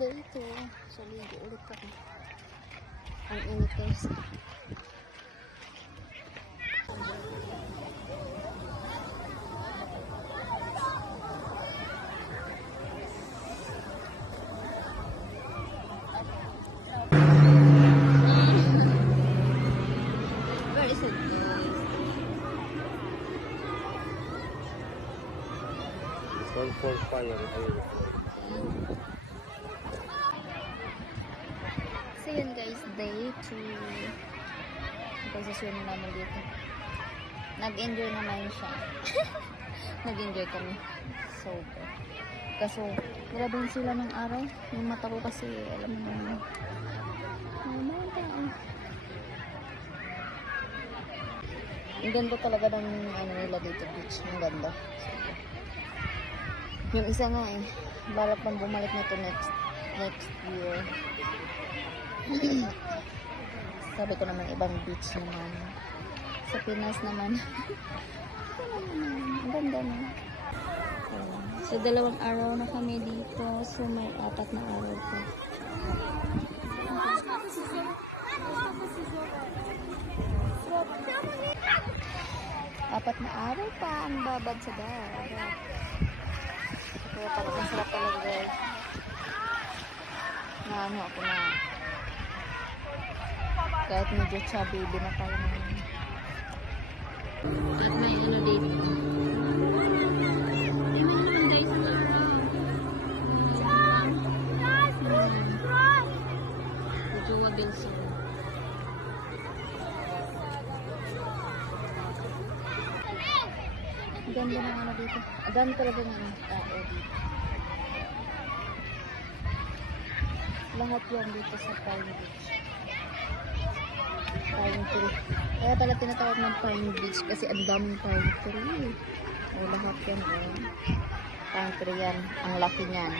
day 2. So, ligo ulit ako. Ang init guys. Where is it? It's one for fire. So yun guys, day 2. Pagsuswim namin dito. Nag-enjoy naman siya. Nag-enjoy kami. Sober. Kaso, grabe sila ng araw. Yung mata ko kasi, alam mo naman. Ay, mga tao. Ang ganda talaga ng ano nila dito, beach. Ang ganda. Yung isa nga eh, balak pang bumalik na to next year. Sabi ko naman ibang beach naman. Sa Pinas naman. Ang ganda na. So, 2 araw na kami dito. So, may 4 na araw po. 4 na araw pa ang babad sa dagat. Kaya talagang sarap talaga guys. Ano ako na. Kahit medyo chubby, binakaw na yun. At may ano dito. Jowa Bilson. Ang ganda ng ano dito. Ang dami talaga ng tao dito. Lahat yan dito sa Pine Beach. Pine tree. Kaya pala tinatawag ng Pine Beach kasi ang daming pine tree. O lahat yan. Pine tree yan. Ang laki niyan.